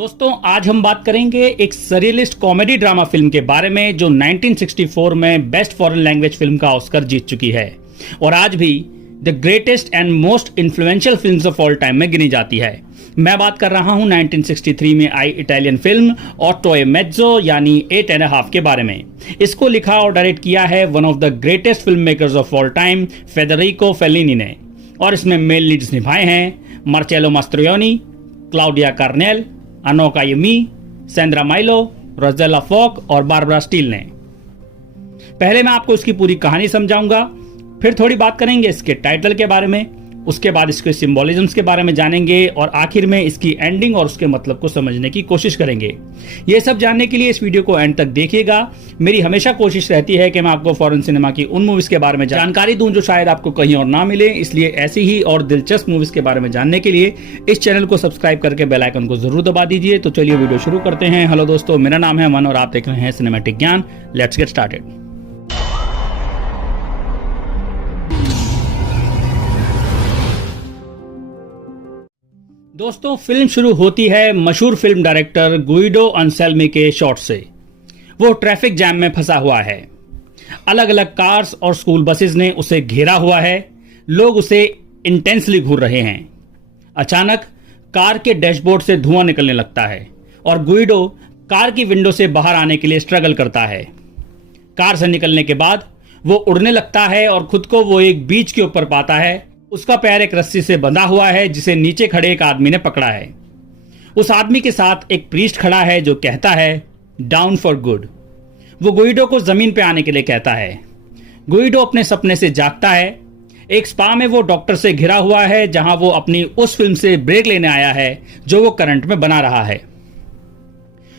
दोस्तों आज हम बात करेंगे एक सरियलिस्ट कॉमेडी ड्रामा फिल्म के बारे में जो 1964 में बेस्ट फॉरेन लैंग्वेज फिल्म का ऑस्कर जीत चुकी है और आज भी the greatest and most influential films of all time में गिनी जाती है। मैं बात कर रहा हूं 1963 में आई इटालियन फिल्म ऑटो ए मेज़्ज़ो यानी 8.5 के बारे में। इसको लिखा और डायरेक्ट किया है one of the greatest film makers of all time Federico Fellini ने और इसमें मेल लीड्स निभाए हैं Marcello Mastroianni, Claudia Cardinale, Anouk Aimee, Sandra Milo, Rossella Falk और बारबरा स्टील ने। पहले मैं आपको इसकी पूरी कहानी समझाऊंगा, फिर थोड़ी बात करेंगे इसके टाइटल के बारे में, उसके बाद इसके सिंबोलिज्म्स के बारे में जानेंगे और आखिर में इसकी एंडिंग और उसके मतलब को समझने की कोशिश करेंगे। ये सब जानने के लिए इस वीडियो को एंड तक देखिएगा। मेरी हमेशा कोशिश रहती है कि मैं आपको फॉरेन सिनेमा की उन मूवीज के बारे में जानकारी दूं जो शायद आपको कहीं और ना मिले, इसलिए ऐसी ही और दिलचस्प मूवीज के बारे में जानने के लिए इस चैनल को सब्सक्राइब करके बेल आइकन को जरूर दबा दीजिए। तो चलिए वीडियो शुरू करते हैं। हेलो दोस्तों, मेरा नाम है अमन और आप देख रहे हैं सिनेमैटिक ज्ञान। Let's get started. दोस्तों फिल्म शुरू होती है मशहूर फिल्म डायरेक्टर गुइडो अंसेल्मी के शॉट से। वो ट्रैफिक जैम में फंसा हुआ है। अलग अलग कार्स और स्कूल बसेस ने उसे घेरा हुआ है। लोग उसे इंटेंसली घूर रहे हैं। अचानक कार के डैशबोर्ड से धुआं निकलने लगता है और गुइडो कार की विंडो से बाहर आने के लिए स्ट्रगल करता है। कार से निकलने के बाद वो उड़ने लगता है और खुद को वो एक बीच के ऊपर पाता है। उसका पैर एक रस्सी से बंधा हुआ है जिसे नीचे खड़े एक आदमी ने पकड़ा है। उस आदमी के साथ एक प्रीस्ट खड़ा है जो कहता है डाउन फॉर गुड। वो गुइडो को जमीन पे आने के लिए कहता है। गुइडो अपने सपने से जागता है। एक स्पा में वो डॉक्टर से घिरा हुआ है जहां वो अपनी उस फिल्म से ब्रेक लेने आया है जो वो करंट में बना रहा है।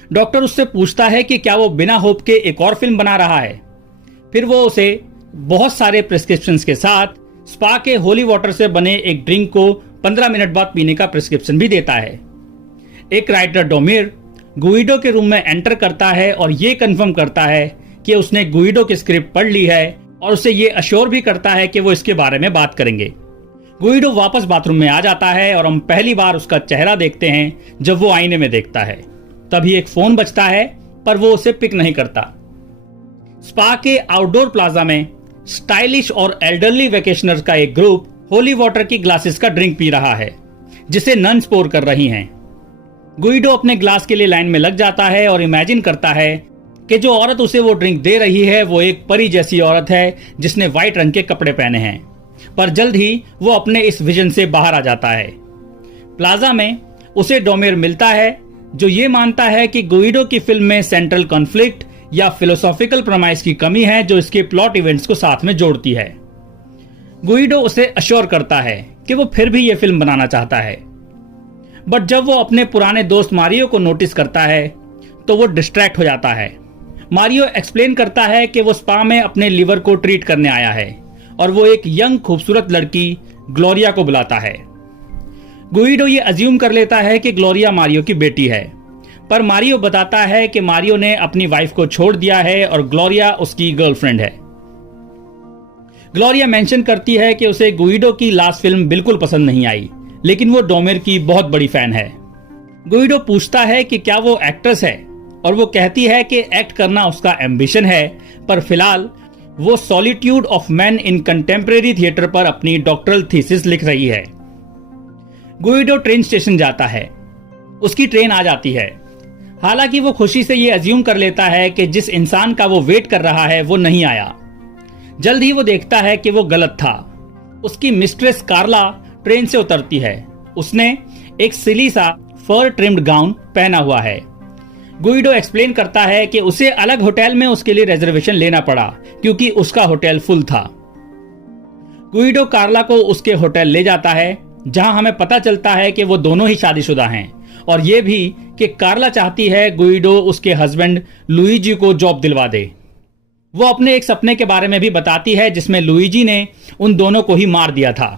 डॉक्टर उससे पूछता है कि क्या वो बिना होप के एक और फिल्म बना रहा है। फिर वो उसे बहुत सारे प्रिस्क्रिप्शंस के साथ स्पा के होली वाटर से बने एक ड्रिंक को 15 मिनट बाद पीने का प्रिस्क्रिप्शन भी देता है। एक राइटर डोमिर गुइडो के रूम में एंटर करता है और ये कंफर्म करता है कि उसने गुइडो की स्क्रिप्ट पढ़ ली है और उसे ये अश्योर भी करता है कि वो इसके बारे में बात करेंगे। गुइडो वापस बाथरूम में आ जाता है और हम पहली बार उसका चेहरा देखते हैं जब वो आईने में देखता है। तभी एक फोन बजता है पर वो उसे पिक नहीं करता। स्पा के आउटडोर प्लाजा में स्टाइलिश और एल्डरली वेकेशनर्स का एक ग्रुप होली वाटर की ग्लासेस का ड्रिंक पी रहा है जिसे नन्स पोर कर रही हैं। गुइडो अपने ग्लास के लिए लाइन में लग जाता है और इमेजिन करता है कि जो औरत उसे वो ड्रिंक दे रही है वो एक परी जैसी औरत है जिसने व्हाइट रंग के कपड़े पहने हैं। पर जल्द ही वो अपने इस विजन से बाहर आ जाता है। प्लाजा में उसे डोमेर मिलता है जो ये मानता है कि गुइडो की फिल्म में सेंट्रल कॉन्फ्लिक्ट या फिलोसॉफिकल प्रमाइस की कमी है जो इसके प्लॉट इवेंट्स को साथ में जोड़ती है। गुइडो उसे अश्योर करता है कि वो फिर भी ये फिल्म बनाना चाहता है। बट जब वो अपने पुराने दोस्त मारियो को नोटिस करता है तो वो डिस्ट्रैक्ट हो जाता है। मारियो एक्सप्लेन करता है कि वो स्पा में अपने लिवर को ट्रीट करने आया है और वो एक यंग खूबसूरत लड़की ग्लोरिया को बुलाता है। गुइडो ये अज्यूम कर लेता है कि ग्लोरिया मारियो की बेटी है, पर मारियो बताता है कि मारियो ने अपनी वाइफ को छोड़ दिया है और ग्लोरिया उसकी गर्लफ्रेंड है। ग्लोरिया मेंशन करती है कि उसे गुइडो की लास्ट फिल्म बिल्कुल पसंद नहीं आई, लेकिन वो डोमेर की बहुत बड़ी फैन है। गुइडो पूछता है कि क्या वो एक्ट्रेस है और वो कहती है कि एक्ट करना उसका एम्बिशन है, पर फिलहाल वो solitude of man in contemporary theatre पर अपनी डॉक्टरल थीसिस लिख रही है। गुइडो ट्रेन स्टेशन जाता है। उसकी ट्रेन आ जाती है। हालांकि वो खुशी से ये अज्यूम कर लेता है कि जिस इंसान का वो वेट कर रहा है वो नहीं आया। जल्द ही वो देखता है कि वो गलत था। उसकी मिस्ट्रेस कार्ला ट्रेन से उतरती है। उसने एक सिली सा फर ट्रिम्ड गाउन पहना हुआ है। गुइडो एक्सप्लेन करता है कि उसे अलग होटल में उसके लिए रिजर्वेशन लेना पड़ा क्योंकि उसका होटल फुल था। गुइडो कार्ला को उसके होटल ले जाता है जहां हमें पता चलता है कि वो दोनों ही शादीशुदा हैं और ये भी कि कार्ला चाहती है गुइडो उसके हस्बैंड लुइजी को जॉब दिलवा दे। वो अपने एक सपने के बारे में भी बताती है जिसमें लुइजी ने उन दोनों को ही मार दिया था।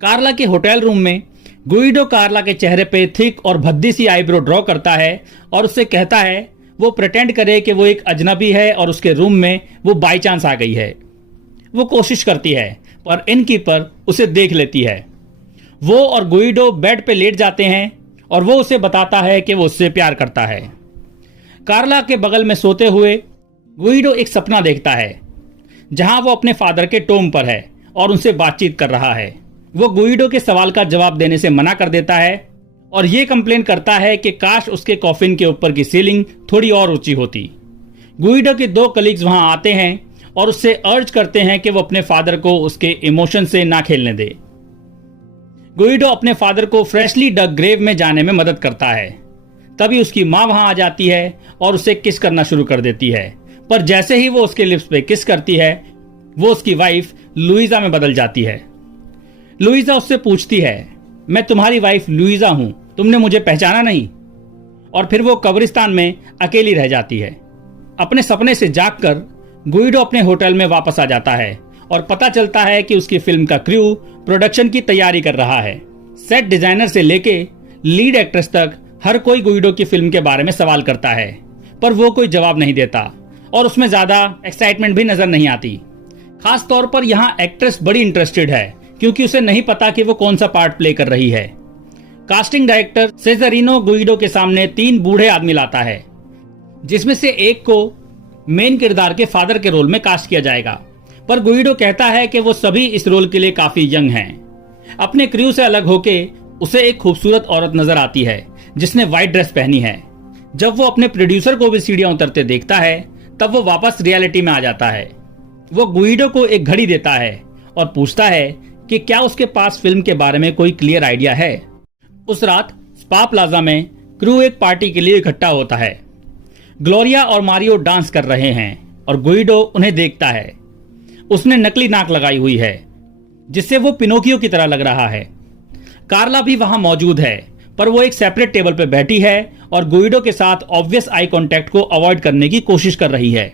कार्ला के होटल रूम में गुइडो कार्ला के चेहरे पे थिक और भद्दी सी आईब्रो ड्रॉ करता है और उससे कहता है वो प्रिटेंड करे कि वो एक अजनबी है और उसके रूम में वो बाई चांस आ गई है। वो कोशिश करती है पर इनकीपर उसे देख लेती है। वो और गुइडो बेड पे लेट जाते हैं और वो उसे बताता है कि वो उससे प्यार करता है। कार्ला के बगल में सोते हुए गुइडो एक सपना देखता है जहां वो अपने फादर के टोम पर है और उनसे बातचीत कर रहा है। वो गुइडो के सवाल का जवाब देने से मना कर देता है और ये कंप्लेन करता है कि काश उसके कॉफिन के ऊपर की सीलिंग थोड़ी और ऊंची होती। गुइडो के 2 कलीग्स वहां आते हैं और उससे अर्ज करते हैं कि वो अपने फादर को उसके इमोशन से ना खेलने दे। गुइडो अपने फादर को फ्रेशली डग ग्रेव में जाने में मदद करता है। तभी उसकी मां वहां आ जाती है और उसे किस करना शुरू कर देती है, पर जैसे ही वो उसके लिप्स पे किस करती है वो उसकी वाइफ लुइजा में बदल जाती है। लुइजा उससे पूछती है, मैं तुम्हारी वाइफ लुइजा हूं, तुमने मुझे पहचाना नहीं? और फिर वो कब्रिस्तान में अकेली रह जाती है। अपने सपने से जागकर गुइडो अपने होटल में वापस आ जाता है और पता चलता है कि उसकी फिल्म का क्रू प्रोडक्शन की तैयारी कर रहा है। सेट डिजाइनर से लेके लीड एक्ट्रेस तक हर कोई गुइडो की फिल्म के बारे में सवाल करता है, पर वो कोई जवाब नहीं देता और उसमें ज्यादा एक्साइटमेंट भी नजर नहीं आती। खास तौर पर यहाँ एक्ट्रेस बड़ी इंटरेस्टेड है क्योंकि उसे नहीं पता कि वो कौन सा पार्ट प्ले कर रही है। कास्टिंग डायरेक्टर सेजरिनो गुइडो के सामने 3 बूढ़े आदमी लाता है, जिसमें से एक को मेन किरदार के फादर के रोल में कास्ट किया जाएगा, पर गुइडो कहता है कि वो सभी इस रोल के लिए काफी यंग हैं। अपने क्रू से अलग होके उसे एक खूबसूरत औरत नजर आती है जिसने व्हाइट ड्रेस पहनी है। जब वो अपने प्रोड्यूसर को भी सीढ़ियां उतरते देखता है तब वो वापस रियलिटी में आ जाता है। वो गुइडो को एक घड़ी देता है और पूछता है कि क्या उसके पास फिल्म के बारे में कोई क्लियर आइडिया है। उस रात स्पा प्लाजा में क्रू एक पार्टी के लिए इकट्ठा होता है। ग्लोरिया और मारियो डांस कर रहे हैं और गुइडो उन्हें देखता है। उसने नकली नाक लगाई हुई है जिससे वो पिनोकियो की तरह लग रहा है। कार्ला भी वहां मौजूद है, पर वो एक सेपरेट टेबल पर बैठी है और गुइडो के साथ ऑब्वियस आई कांटेक्ट को अवॉइड करने की कोशिश कर रही है।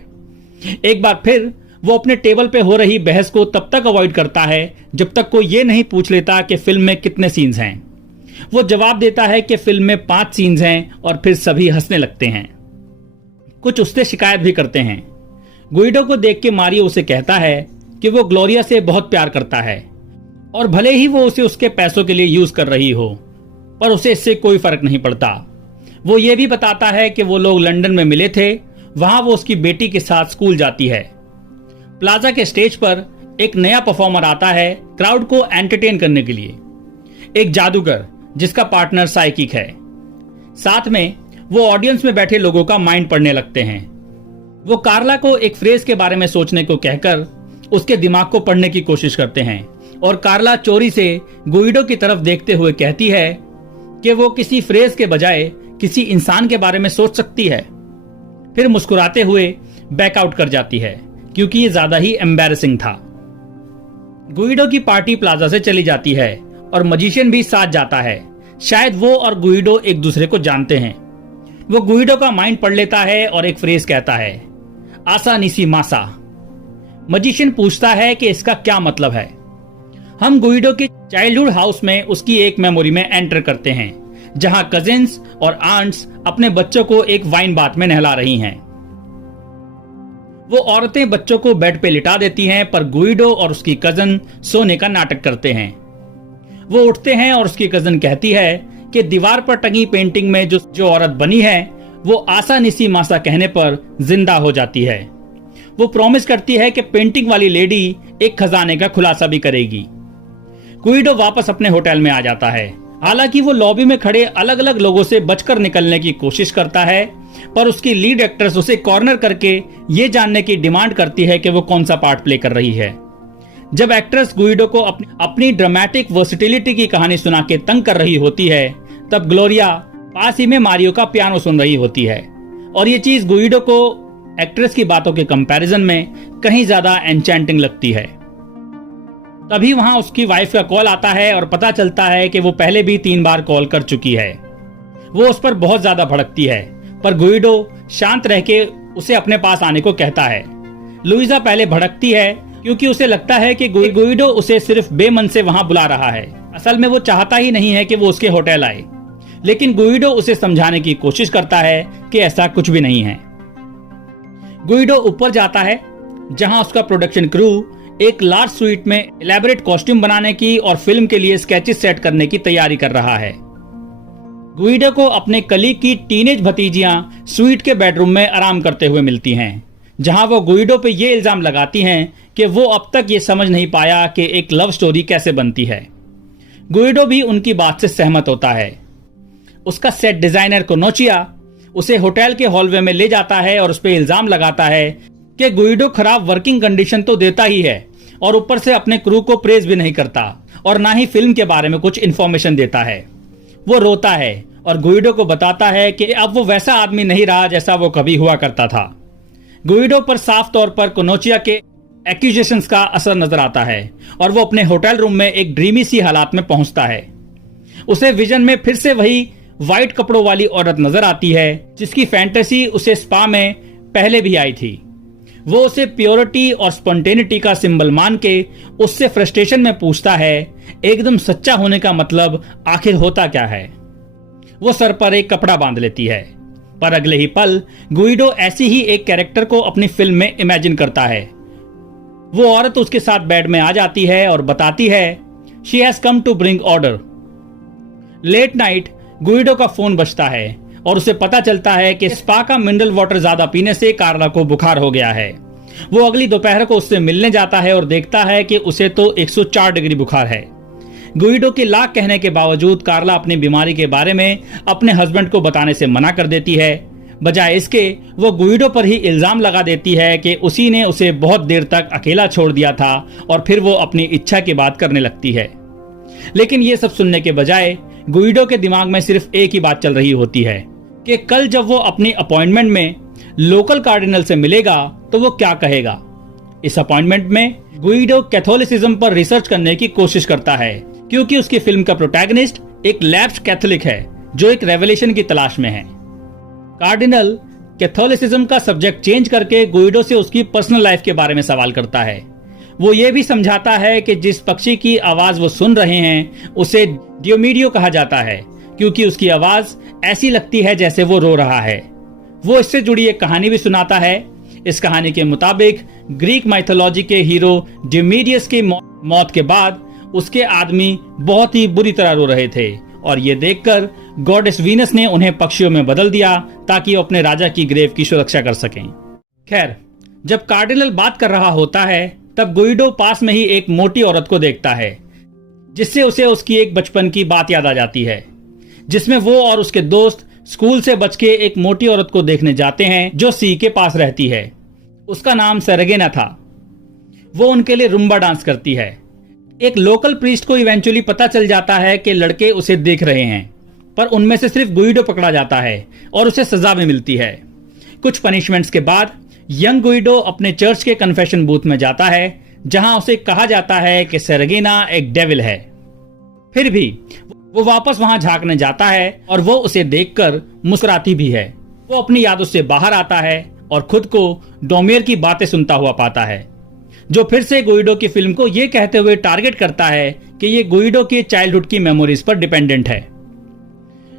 एक बार फिर वो अपने टेबल पे हो रही बहस को तब तक अवॉइड करता है जब तक कोई ये नहीं पूछ लेता कि फिल्म में कितने सीन्स हैं। वो जवाब देता है कि फिल्म में 5 सीन्स हैं और फिर सभी हंसने लगते हैं। कुछ उससे शिकायत भी करते हैं। गुइडो को देख के मारियो उसे कहता है कि वो ग्लोरिया से बहुत प्यार करता है और भले ही वो उसे उसके पैसों के लिए यूज कर रही हो, पर उसे इससे कोई फर्क नहीं पड़ता। वो ये भी बताता है कि वो लोग लंदन में मिले थे, वहां वो उसकी बेटी के साथ स्कूल जाती है। प्लाजा के स्टेज पर एक नया परफॉर्मर आता है क्राउड को एंटरटेन करने के लिए, एक जादूगर जिसका पार्टनर साइकिक है। साथ में वो ऑडियंस में बैठे लोगों का माइंड पढ़ने लगते हैं। वो कार्ला को एक फ्रेज के बारे में सोचने को कहकर उसके दिमाग को पढ़ने की कोशिश करते हैं और कार्ला चोरी से गुइडो की तरफ देखते हुए कहती है कि वो किसी फ्रेज के बजाय किसी इंसान के बारे में सोच सकती है। फिर मुस्कुराते हुए बैकआउट कर जाती है क्योंकि ये ज्यादा ही एम्बैरेसिंग था। गुइडो की पार्टी प्लाजा से चली जाती है और मजिशियन भी साथ जाता है। शायद वो और गुइडो एक दूसरे को जानते हैं। वो गुइडो का माइंड पढ़ लेता है और एक फ्रेज कहता है, आसा निसी मासा। मजिशियन पूछता है कि इसका क्या मतलब है। हम गुइडो के चाइल्डहुड हाउस में उसकी एक मेमोरी में एंटर करते हैं जहां कजिन्स और आंट्स अपने बच्चों को एक वाइन बाथ में नहला रही हैं। वो औरतें बच्चों को बेड पे लिटा देती हैं, पर गुइडो और उसकी कजन सोने का नाटक करते हैं। वो उठते हैं और उसकी कजन कहती है कि दीवार पर टंगी पेंटिंग में जो औरत बनी है वो आसा निसी मासा कहने पर जिंदा हो जाती है। वो प्रॉमिस करती है कि पेंटिंग वाली लेडी एक खजाने का खुलासा भी करेगी। गुइडो वापस अपने होटल में आ जाता है। हालांकि वो लॉबी में खड़े अलग अलग लोगों से बचकर निकलने की कोशिश करता है, पर उसकी लीड एक्ट्रेस उसे कॉर्नर करके ये जानने की डिमांड करती है कि वो कौन सा पार्ट प्ले कर रही है। जब एक्ट्रेस गुइडो को अपनी ड्रामेटिक वर्सेटिलिटी की कहानी सुना के तंग कर रही होती है, तब ग्लोरिया पास ही में मारियो का पियानो सुन रही होती है और ये चीज गुइडो को एक्ट्रेस की बातों के कंपैरिजन में कहीं ज्यादा एन्चेंटिंग लगती है। तभी वहां उसकी वाइफ का कॉल आता है और पता चलता है कि वो पहले भी 3 बार कॉल कर चुकी है। वो उस पर बहुत ज्यादा भड़कती है, पर गुइडो शांत रह के उसे अपने पास आने को कहता है। लुइजा पहले भड़कती है क्योंकि उसे लगता है कि गुइडो उसे सिर्फ बेमन से वहां बुला रहा है। असल में वो चाहता ही नहीं है कि वो उसके होटल आए, लेकिन गुइडो उसे समझाने की कोशिश करता है कि ऐसा कुछ भी नहीं है। गुइडो ऊपर जाता है जहां उसका प्रोडक्शन क्रू एक लार्ज स्वीट में इलेबोरेट कॉस्ट्यूम बनाने की और फिल्म के लिए स्केचेस सेट करने की तैयारी कर रहा है। गुइडो को अपने कलीग की टीनेज भतीजियां स्वीट के बेडरूम में आराम करते हुए मिलती हैं, जहां वो गुइडो पे ये इल्जाम लगाती हैं कि वो अब तक ये समझ नहीं पाया कि एक लव स्टोरी कैसे बनती है। गुइडो भी उनकी बात से सहमत होता है। उसका सेट डिजाइनर कोनोचिया उसे होटल के हॉलवे में ले जाता है और उस पर इल्जाम लगाता है कि गुइडो खराब वर्किंग कंडीशन तो देता ही है और ऊपर से अपने क्रू को प्रेज भी नहीं करता और ना ही फिल्म के बारे में कुछ इन्फॉर्मेशन देता है। वो रोता है और गुइडो को बताता है कि अब वो वैसा आदमी नहीं रहा जैसा वो कभी हुआ करता था। गुइडो पर साफ तौर पर कोनोचिया के एक्यूजेशंस का असर नजर आता है और वो अपने होटल रूम में एक ड्रीमी सी हालात में पहुंचता है। उसे विजन में फिर से वही व्हाइट कपड़ों वाली औरत नजर आती है जिसकी फैंटेसी उसे स्पा में पहले भी आई थी। वो उसे प्योरिटी और स्पॉन्टेनिटी का सिंबल मान के उससे फ्रस्ट्रेशन में पूछता है, एकदम सच्चा होने का मतलब आखिर होता क्या है। वो सर पर एक कपड़ा बांध लेती है, पर अगले ही पल गुइडो ऐसी ही एक कैरेक्टर को अपनी फिल्म में इमेजिन करता है। वो औरत उसके साथ बेड में आ जाती है और बताती है, she has come to bring order. Late night Guido का फोन बजता है और उसे पता चलता है कि स्पा का मिनरल वाटर ज्यादा पीने से कार्ला को बुखार हो गया है। वो अगली दोपहर को उससे मिलने जाता है और देखता है कि उसे तो 104 डिग्री बुखार है। गुइडो के लाख कहने के बावजूद कार्ला अपनी बीमारी के बारे में अपने हस्बैंड को बताने से मना कर देती है। बजाय इसके वो गुइडो पर ही इल्जाम लगा देती है कि उसी ने उसे बहुत देर तक अकेला छोड़ दिया था और फिर वो अपनी इच्छा की बात करने लगती है। लेकिन ये सब सुनने के बजाय गुइडो के दिमाग में सिर्फ एक ही बात चल रही होती है कि कल जब वो अपनी अपॉइंटमेंट में लोकल कार्डिनल से मिलेगा तो वो क्या कहेगा। इस अपॉइंटमेंट में गुइडो कैथोलिसिज्म पर रिसर्च करने की कोशिश करता है, क्योंकि उसकी फिल्म का प्रोटैगनिस्ट एक लैप्स्ड कैथोलिक है जो एक रेवलेशन की तलाश में है। कार्डिनल कैथोलिसिज्म का सब्जेक्ट चेंज करके गुइडो से उसकी पर्सनल लाइफ के बारे में सवाल करता है। वो ये भी समझाता है कि जिस पक्षी की आवाज वो सुन रहे हैं उसे डियोमीडियो कहा जाता है, क्योंकि उसकी आवाज ऐसी लगती है जैसे वो रो रहा है। वो इससे जुड़ी एक कहानी भी सुनाता है। इस कहानी के मुताबिक ग्रीक माइथोलॉजी के हीरो डियोमीडियस की मौत के बाद उसके आदमी बहुत ही बुरी तरह रो रहे थे और ये देखकर गॉडेस वीनस ने उन्हें पक्षियों में बदल दिया ताकि वो अपने राजा की ग्रेव की सुरक्षा कर सकें। खैर, जब कार्डिनल बात कर रहा होता है तब गुइडो पास में ही एक मोटी औरत को देखता है, जिससे उसे उसकी एक बचपन की बात याद आ जाती है, जिसमें वो और उसके दोस्त स्कूल से बच के एक मोटी औरत को देखने जाते हैं जो सी के पास रहती है। उसका नाम सेरेगिना था। वो उनके लिए रुम्बा डांस करती है। एक लोकल प्रीस्ट को इवेंचुअली पता चल जाता है कि लड़के उसे देख रहे हैं, पर उनमें से सिर्फ गुइडो पकड़ा जाता है और उसे सजा भी मिलती है। कुछ पनिशमेंट्स के बाद यंग गुइडो अपने चर्च के कन्फेशन बूथ में जाता है, जहां उसे कहा जाता है कि सेरेगिना एक डेविल है। फिर भी वो वापस वहां झांकने जाता है और वो उसे देखकर मुस्कुराती भी है। वो अपनी यादों से बाहर आता है और खुद को डोमियर की बातें सुनता हुआ पाता है, जो फिर से गुइडो की फिल्म को ये कहते हुए टारगेट करता है कि ये गुइडो की चाइल्डहुड की मेमोरीज पर डिपेंडेंट है।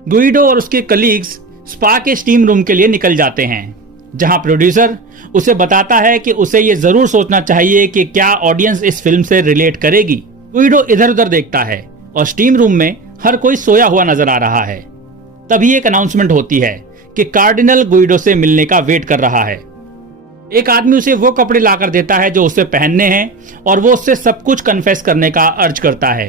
गुइडो और उसके कलीग्स स्पा के स्टीम रूम के लिए निकल जाते हैं, जहां प्रोड्यूसर उसे बताता है कि उसे ये जरूर सोचना चाहिए कि क्या ऑडियंस इस फिल्म से रिलेट करेगी। गुइडो इधर उधर देखता है और स्टीम रूम में हर कोई सोया हुआ नजर आ रहा है। तभी एक अनाउंसमेंट होती है कि कार्डिनल गुइडो से मिलने का वेट कर रहा है। एक आदमी उसे वो कपड़े लाकर देता है जो उसे पहनने हैं और वो उससे सब कुछ कन्फेस करने का अर्ज करता है।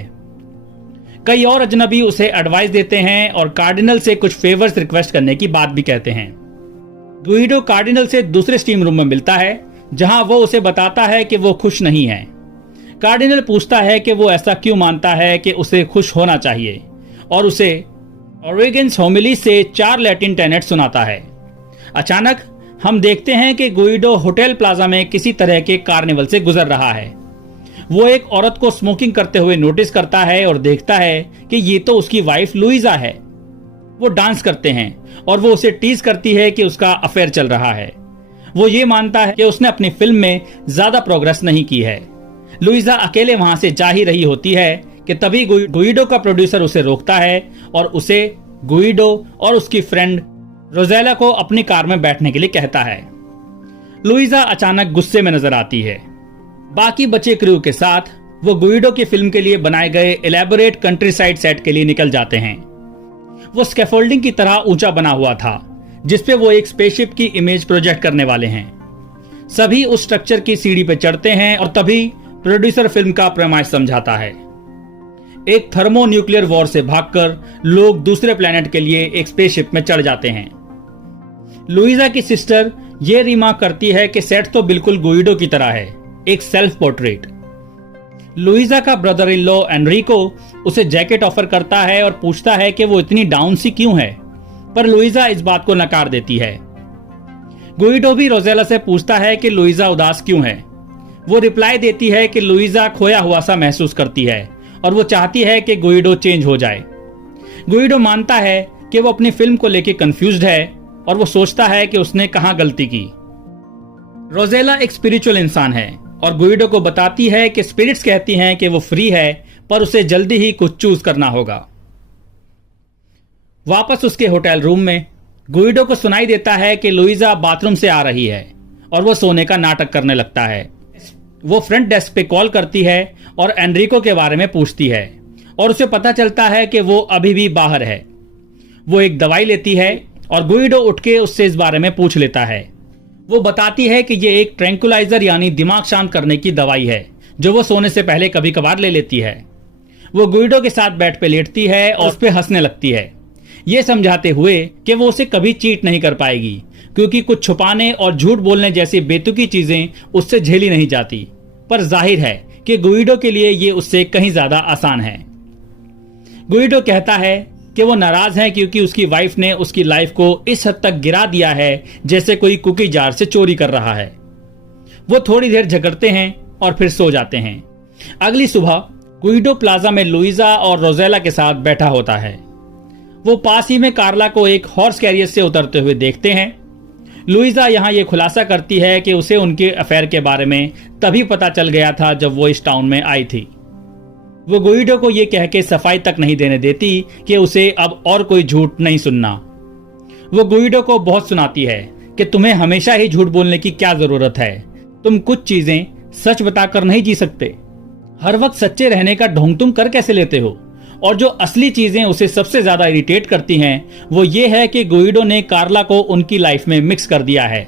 कई और अजनबी उसे एडवाइस देते हैं और कार्डिनल से कुछ फेवर्स रिक्वेस्ट करने की बात भी कहते हैं। गुइडो कार्डिनल से दूसरे स्टीम रूम में मिलता है, जहां वो उसे बताता है कि वो खुश नहीं है। कार्डिनल पूछता है कि वो ऐसा क्यों मानता है कि उसे खुश होना चाहिए और उसे ओरिगेन्स होमिली से 4 लैटिन टेनेट सुनाता है। अचानक हम देखते हैं कि गुइडो होटल प्लाजा में किसी तरह के कार्निवल से गुजर रहा है। वो एक औरत को स्मोकिंग करते हुए नोटिस करता है और देखता है कि ये तो उसकी वाइफ लुइजा है। वो डांस करते हैं और वो उसे टीज करती है कि उसका अफेयर चल रहा है। वो ये मानता है कि उसने अपनी फिल्म में ज्यादा प्रोग्रेस नहीं की है। लुइजा अकेले वहां से जा ही रही होती है कि तभी गुइडो का प्रोड्यूसर उसे रोकता है और उसे गुइडो और उसकी फ्रेंड रोजेला को अपनी कार में बैठने के लिए कहता है। लुइजा अचानक गुस्से में नजर आती है। बाकी बचे क्रू के साथ वो गुइडो की फिल्म के लिए बनाए गए इलेबोरेट कंट्री साइड सेट के लिए निकल जाते हैं। वो स्कैफोल्डिंग की तरह ऊंचा बना हुआ था जिसपे वो एक स्पेसशिप की इमेज प्रोजेक्ट करने वाले हैं। सभी उस स्ट्रक्चर की सीढ़ी पे चढ़ते हैं और तभी प्रोड्यूसर फिल्म का प्रेमाइस समझाता है। एक थर्मो न्यूक्लियर वॉर से भागकर लोग दूसरे प्लेनेट के लिए एक स्पेसशिप में चढ़ जाते हैं। लुइजा की सिस्टर ये रिमार्क करती है कि सेट तो बिल्कुल गुइडो की तरह है, एक सेल्फ पोर्ट्रेट। लुइजा का ब्रदर इन लॉ एनरिको उसे जैकेट ऑफर करता है और पूछता है कि वो इतनी डाउन सी क्यों है, पर लुइजा इस बात को नकार देती है। गुइडो भी रोजेला से पूछता है कि लुइजा उदास क्यों है। वो रिप्लाई देती है कि लुइजा खोया हुआ सा महसूस करती है और वो चाहती है कि गुइडो चेंज हो जाए। गुइडो मानता है कि वो अपनी फिल्म को लेकर कंफ्यूज्ड है और वो सोचता है कि उसने कहां गलती की। रोजेला एक स्पिरिचुअल इंसान है और गुइडो को बताती है कि स्पिरिट्स कहती हैं कि वो फ्री है, पर उसे जल्दी ही कुछ चूज करना होगा। वापस उसके होटल रूम में गुइडो को सुनाई देता है कि लुइजा बाथरूम से आ रही है और वो सोने का नाटक करने लगता है। वो फ्रंट डेस्क पे कॉल करती है और एनरिको के बारे में पूछती है और उसे पता चलता है कि वो अभी भी बाहर है। वो एक दवाई लेती है और गुइडो उठ के उससे इस बारे में पूछ लेता है। वो बताती है कि ये एक ट्रैंकुलाइजर यानी दिमाग शांत करने की दवाई है जो वो सोने से पहले कभी कभार ले लेती है। वो गुइडो के साथ बेड पे लेटती है और उस पे हंसने लगती है, ये समझाते हुए कि वो उसे कभी चीट नहीं कर पाएगी क्योंकि कुछ छुपाने और झूठ बोलने जैसी बेतुकी चीजें उससे झेली नहीं जाती। पर जाहिर है कि गुइडो के लिए ये उससे कहीं ज्यादा आसान है। गुइडो कहता है कि वो नाराज है क्योंकि उसकी वाइफ ने उसकी लाइफ को इस हद तक गिरा दिया है जैसे कोई कुकी जार से चोरी कर रहा है। वो थोड़ी देर झगड़ते हैं और फिर सो जाते हैं। अगली सुबह गुइडो प्लाजा में लुइजा और रोजेला के साथ बैठा होता है। वो पास ही में कार्ला को एक हॉर्स कैरियर से उतरते हुए देखते हैं। लुइजा यहाँ ये खुलासा करती है कि उसे उनके अफेयर के बारे में तभी पता चल गया था जब वो इस टाउन में आई थी। वो गुइडो को ये कह के सफाई तक नहीं देने देती कि उसे अब और कोई झूठ नहीं सुनना। वो गुइडो को बहुत सुनाती है कि तुम्हें हमेशा ही झूठ बोलने की क्या जरूरत है, तुम कुछ चीजें सच बताकर नहीं जी सकते, हर वक्त सच्चे रहने का ढोंग तुम कर कैसे लेते हो। और जो असली चीजें उसे सबसे ज्यादा इरिटेट करती हैं वो ये है कि गुइडो ने कार्ला को उनकी लाइफ में मिक्स कर दिया है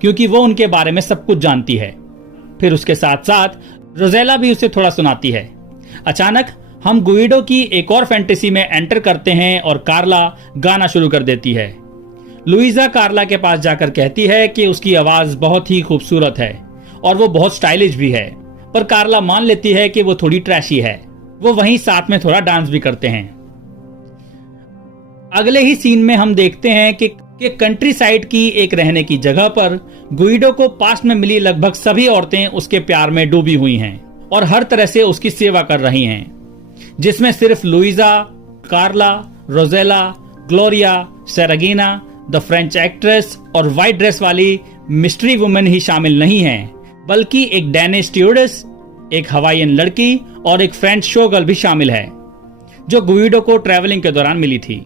क्योंकि वो उनके बारे में सब कुछ जानती है। फिर उसके साथ साथ रोजेला भी उसे थोड़ा सुनाती है। अचानक हम गुइडो की एक और फैंटेसी में एंटर करते हैं और कार्ला गाना शुरू कर देती है। लुइजा कार्ला के पास जाकर कहती है कि उसकी आवाज बहुत ही खूबसूरत है और वो बहुत स्टाइलिश भी है, पर कार्ला मान लेती है कि वो थोड़ी ट्रैशी है। वो वहीं साथ में थोड़ा डांस भी करते हैं। अगले ही सीन में हम देखते हैं कि कंट्री साइड की एक रहने की जगह पर गुइडो को पास्ट में मिली लगभग सभी औरतें उसके प्यार में डूबी हुई हैं और हर तरह से उसकी सेवा कर रही हैं, जिसमें सिर्फ Luisa, Carla, Rossella, Gloria, Saraghina, the French actress और व्हाइट ड्रेस वाली मिस्ट्री वुमन ही शामिल नहीं हैं, बल्कि एक डैनिश स्ट्यूअर्डेस, एक हवाईयन लड़की और एक फ्रेंच शोगर्ल भी शामिल है जो गुइडो को ट्रैवलिंग के दौरान मिली थी।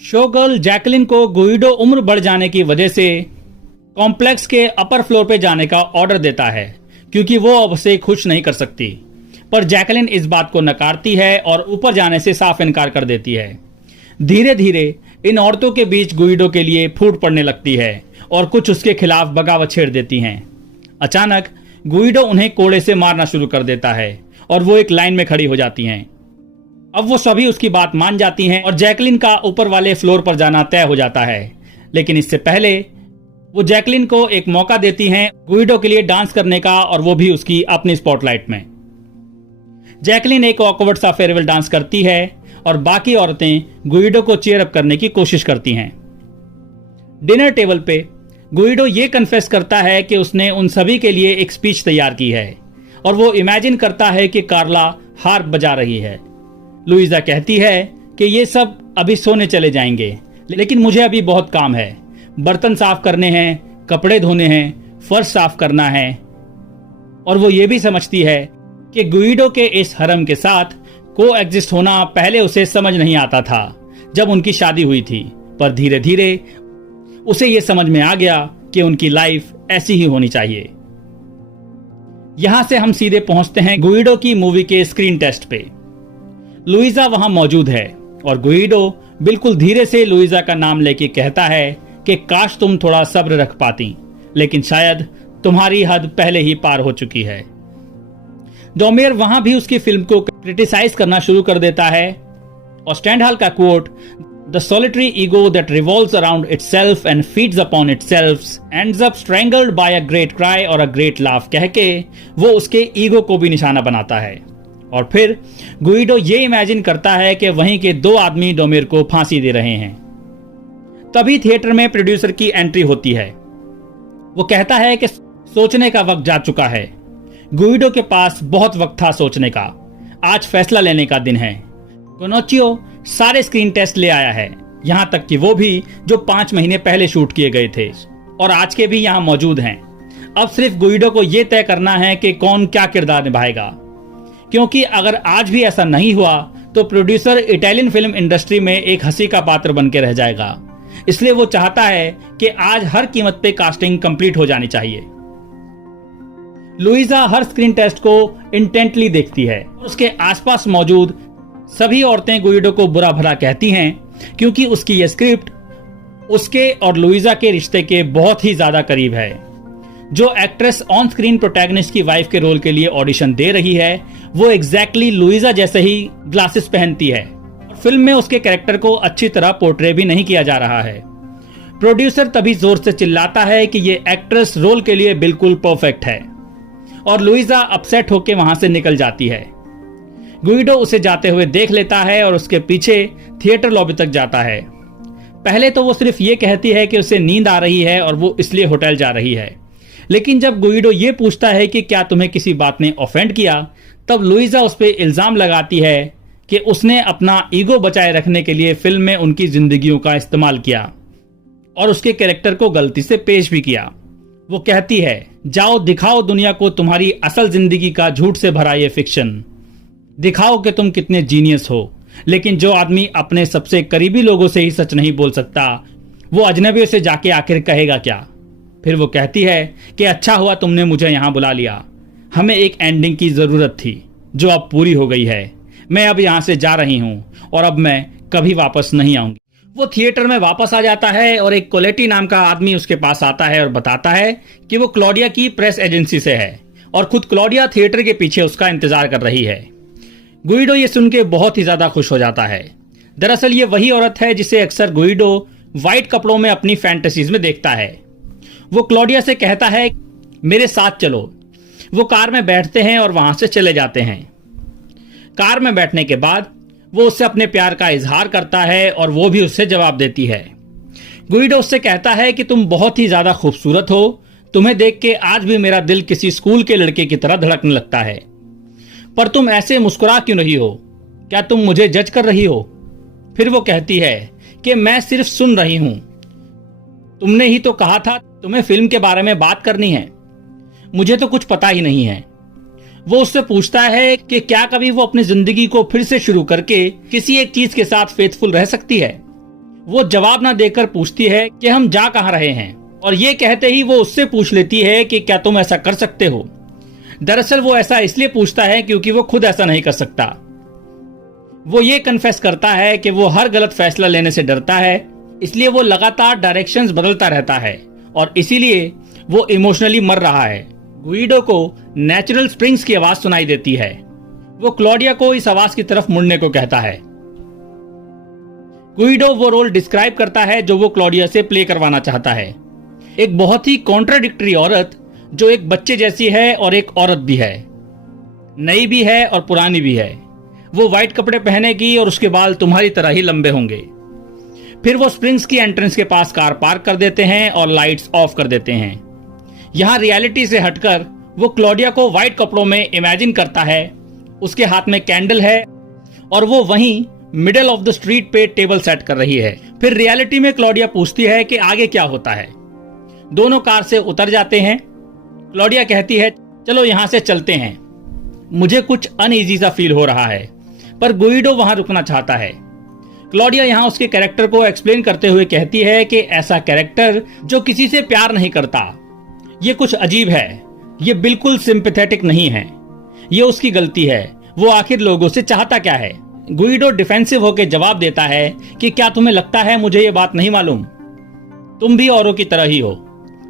शोगर्ल जैकलिन को गुइडो उम्र बढ़ जाने की वजह से कॉम्प्लेक्स के अपर फ्लोर पे जाने का ऑर्डर देता है क्योंकि वो अब उसे खुश नहीं कर सकती, पर जैकलिन इस बात को नकारती है और ऊपर जाने से साफ इनकार कर देती है। धीरे धीरे इन औरतों के बीच गुइडो के लिए फूट पड़ने लगती है और कुछ उसके खिलाफ बगावत छेड़ देती हैं। अचानक गुइडो उन्हें कोड़े से मारना शुरू कर देता है और वो एक लाइन में खड़ी हो जाती हैं। अब वो सभी उसकी बात मान जाती हैं और जैकलिन का ऊपर वाले फ्लोर पर जाना तय हो जाता है, लेकिन इससे पहले वो जैकलिन को एक मौका देती हैं गुइडो के लिए डांस करने का, और वो भी उसकी अपनी स्पॉटलाइट में। जैकलिन एक ऑकवर्ड सा फेयरवेल डांस करती है और बाकी औरतें गुइडो को चीयर अप करने की कोशिश करती हैं। डिनर टेबल पे गुइडो ये कन्फेस करता है कि उसने उन सभी के लिए एक स्पीच तैयार की है और वो इमेजिन करता है कि कार्ला हार्प बजा रही है। लुइजा कहती है कि ये सब अभी सोने चले जाएंगे, लेकिन मुझे अभी बहुत काम है, बर्तन साफ करने हैं, कपड़े धोने हैं, फर्श साफ करना है। और वो ये भी समझती है कि गुइडो के इस हरम के साथ को एग्जिस्ट होना पहले उसे समझ नहीं आता था जब उनकी शादी हुई थी, पर धीरे धीरे उसे ये समझ में आ गया कि उनकी लाइफ ऐसी ही होनी चाहिए। यहां से हम सीधे पहुंचते हैं गुइडो की मूवी के स्क्रीन टेस्ट पे। लुइजा वहां मौजूद है और गुइडो बिल्कुल धीरे से लुइजा का नाम लेके कहता है कि काश तुम थोड़ा सब्र रख पाती, लेकिन शायद तुम्हारी हद पहले ही पार हो चुकी है। डॉमियर वहां भी उसकी फिल्म को क्रिटिसाइज करना शुरू कर देता है और स्टैंडहाल का coat, "The solitary ego that revolves around itself and feeds upon itself ends up strangled by a great cry or a great laugh" कह के वो उसके ईगो को भी निशाना बनाता है। और फिर गुइडो ये इमेजिन करता है कि वहीं के दो आदमी डोमियर को फांसी दे रहे हैं। तभी थिएटर में प्रोड्यूसर की एंट्री होती है। वो कहता है कि सोचने का वक्त जा चुका है। गुइडो के पास बहुत वक्त था सोचने का, आज फैसला लेने का दिन है। कोनोचियो सारे स्क्रीन टेस्ट ले आया है, यहां तक कि वो भी जो 5 महीने पहले शूट किए गए थे और आज के भी यहां मौजूद हैं। अब सिर्फ गुइडो को यह तय करना है कि कौन क्या किरदार निभाएगा, क्योंकि अगर आज भी ऐसा नहीं हुआ तो प्रोड्यूसर इटालियन फिल्म इंडस्ट्री में एक हंसी का पात्र बन के रह जाएगा। इसलिए वो चाहता है कि आज हर कीमत पे कास्टिंग कंप्लीट हो जानी चाहिए। लुइजा हर स्क्रीन टेस्ट को इंटेंटली देखती है और उसके आसपास मौजूद सभी औरतें गुइडो को बुरा भला कहती हैं, क्योंकि उसकी यह स्क्रिप्ट उसके और लुइजा के रिश्ते के बहुत ही ज्यादा करीब है। जो एक्ट्रेस ऑन स्क्रीन प्रोटैगनिस्ट की वाइफ के रोल के लिए ऑडिशन दे रही है, वो एग्जैक्टली लुइजा जैसे ही ग्लासेस पहनती है और फिल्म में उसके कैरेक्टर को अच्छी तरह पोर्ट्रे भी नहीं किया जा रहा है। प्रोड्यूसर तभी जोर से चिल्लाता है कि ये एक्ट्रेस रोल के लिए बिल्कुल परफेक्ट है और लुइजा अपसेट होकर वहां से निकल जाती है। गुइडो उसे जाते हुए देख लेता है और उसके पीछे थिएटर लॉबी तक जाता है। पहले तो वो सिर्फ ये कहती है कि उसे नींद आ रही है और वो इसलिए होटल जा रही है, लेकिन जब गुइडो ये पूछता है कि क्या तुम्हें किसी बात ने ऑफेंड किया, तब लुइजा उस पर इल्जाम लगाती है कि उसने अपना ईगो बचाए रखने के लिए फिल्म में उनकी जिंदगियों का इस्तेमाल किया और उसके कैरेक्टर को गलती से पेश भी किया। वो कहती है, जाओ दिखाओ दुनिया को तुम्हारी असल जिंदगी का झूठ से भरा ये फिक्शन, दिखाओ कि तुम कितने जीनियस हो। लेकिन जो आदमी अपने सबसे करीबी लोगों से ही सच नहीं बोल सकता, वो अजनबियों से जाके आखिर कहेगा क्या। फिर वो कहती है कि अच्छा हुआ तुमने मुझे यहां बुला लिया, हमें एक एंडिंग की जरूरत थी जो अब पूरी हो गई है। मैं अब यहां से जा रही हूं और अब मैं कभी वापस नहीं आऊंगी। वो थिएटर में वापस आ जाता है और एक कोलेटी नाम का आदमी उसके पास आता है और बताता है कि वो क्लॉडिया की प्रेस एजेंसी से है और खुद क्लॉडिया थिएटर के पीछे उसका इंतजार कर रही है। गुइडो ये सुन के बहुत ही ज्यादा खुश हो जाता है। दरअसल ये वही औरत है जिसे अक्सर गुइडो व्हाइट कपड़ों में अपनी फैंटेसीज में देखता है। वो क्लॉडिया से कहता है, मेरे साथ चलो। वो कार में बैठते हैं और वहां से चले जाते हैं। कार में बैठने के बाद वो उससे अपने प्यार का इजहार करता है और वो भी उससे जवाब देती है। गुइडो उससे कहता है कि तुम बहुत ही ज्यादा खूबसूरत हो, तुम्हें देख के आज भी मेरा दिल किसी स्कूल के लड़के की तरह धड़कने लगता है, पर तुम ऐसे मुस्कुरा क्यों रही हो, क्या तुम मुझे जज कर रही हो। फिर वो कहती है कि मैं सिर्फ सुन रही हूं, तुमने ही तो कहा था तुम्हें फिल्म के बारे में बात करनी है, मुझे तो कुछ पता ही नहीं है। वो उससे पूछता है कि क्या कभी वो अपनी जिंदगी को फिर से शुरू करके किसी एक चीज के साथ फेथफुल रह सकती है। वो जवाब ना देकर पूछती है कि हम जा कहां रहे हैं, और ये कहते ही वो उससे पूछ लेती है कि क्या तुम ऐसा कर सकते हो। दरअसल वो ऐसा इसलिए पूछता है क्योंकि वो खुद ऐसा नहीं कर सकता। वो ये कन्फेस करता है कि वो हर गलत फैसला लेने से डरता है, इसलिए वो लगातार डायरेक्शंस बदलता रहता है और इसीलिए वो इमोशनली मर रहा है। गुइडो को नेचुरल स्प्रिंग्स की आवाज सुनाई देती है। वो क्लॉडिया को इस आवाज की तरफ मुड़ने को कहता है। गुइडो वो रोल डिस्क्राइब करता है जो वो क्लॉडिया से प्ले करवाना चाहता है। एक बहुत ही कॉन्ट्राडिक्टरी औरत जो एक बच्चे जैसी है और एक औरत भी है, नई भी है और पुरानी भी है। वो व्हाइट कपड़े पहनेगी और उसके बाल तुम्हारी तरह ही लंबे होंगे। फिर वो स्प्रिंग्स की एंट्रेंस के पास कार पार्क कर देते हैं और लाइट्स ऑफ कर देते हैं। यहां रियलिटी से हटकर वो क्लॉडिया को व्हाइट कपड़ों में इमेजिन करता है। उसके हाथ में कैंडल है और वो वहीं मिडिल ऑफ द स्ट्रीट पे टेबल सेट कर रही है। फिर रियलिटी में क्लॉडिया पूछती है कि आगे क्या होता है। दोनों कार से उतर जाते हैं। क्लॉडिया कहती है, चलो यहां से चलते हैं, मुझे कुछ अनईजी सा फील हो रहा है। पर गुइडो वहां रुकना चाहता है। क्लॉडिया यहां उसके कैरेक्टर को एक्सप्लेन करते हुए कहती है कि ऐसा कैरेक्टर जो किसी से प्यार नहीं करता, ये कुछ अजीब है, ये बिल्कुल सिंपैथेटिक नहीं है, ये उसकी गलती है। वो आखिर लोगों से चाहता क्या है। गुइडो डिफेंसिव होकर जवाब देता है कि क्या तुम्हें लगता है मुझे ये बात नहीं मालूम? तुम भी औरों की तरह ही हो।